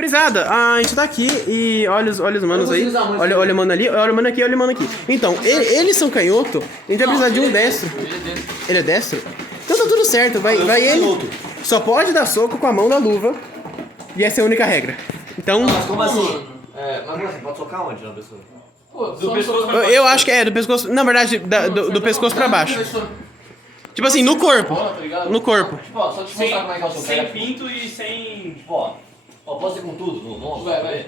Brisada, a gente tá aqui e olha os manos aí. Olha o mano ali, olha o mano aqui, olha o mano aqui. Então, eles são canhoto, a gente vai precisar de um destro. Ele é destro? Então tá tudo certo, vai ele. Só pode dar soco com a mão da luva. E essa é a única regra. Então. Mas como assim? Mas você pode socar onde na pessoa? Do pescoço pra baixo. Eu acho que é, do pescoço. Na verdade, do pescoço pra baixo. Tipo assim, no corpo. No corpo. Tipo, ó, só te mostrar como é que é o soco. Sem pinto e sem. Tipo, ó, pode ser com tudo no ombro? Vai.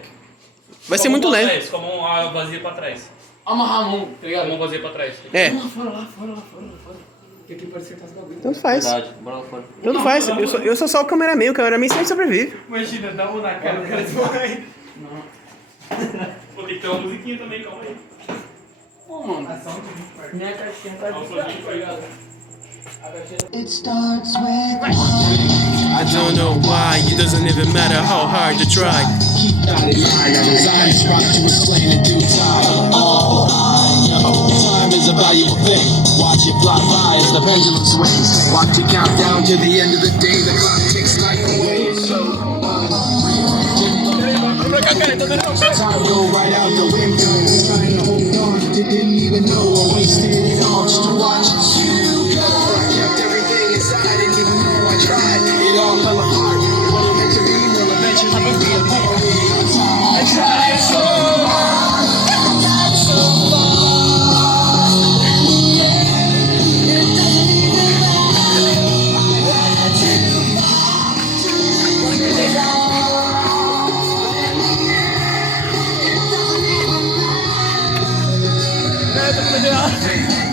Vai ser muito leve. Como uma vazia pra trás. Amarrar a mão, tá ligado? Como uma vazia pra trás. É. Fora. Porque aqui pode acertar os bagulho. Tanto faz. Verdade, bora lá fora. Tanto faz. Eu sou só o cameraman sempre sobrevive. Imagina, dá uma na cara, o cara desmai. Vou ter que ter uma musiquinha também, calma aí. Pô, mano. Minha caixinha tá ligado? It starts with I don't know why, it doesn't even matter how hard you try. keep that in mind. I design a spot to explain in due time. Time is a valuable thing. Watch it fly by as the pendulum swings. Watch it count down to the end of the day. The clock takes life away. Time go right out the window. Trying to hold on, didn't even know I wasted it all just to watch you go. I kept everything inside, didn't even know I tried. It all fell apart. What it meant to be will eventually be apart. I tried so hard. I tried so hard. It doesn't even matter. I had to work it out.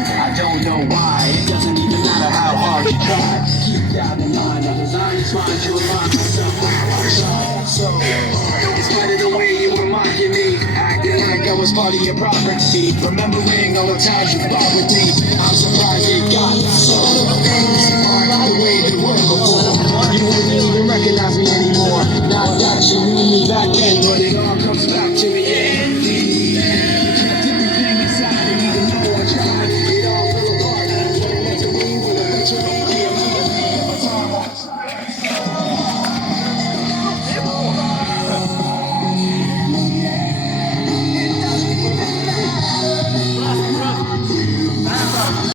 I don't know why, it doesn't even matter how hard you try. Keep that in mind, I designed this mind to remind myself of how I tried. So, in spite of the way you were mocking me, acting like I was part of your property, remembering all the times you fought with me, I'm surprised it got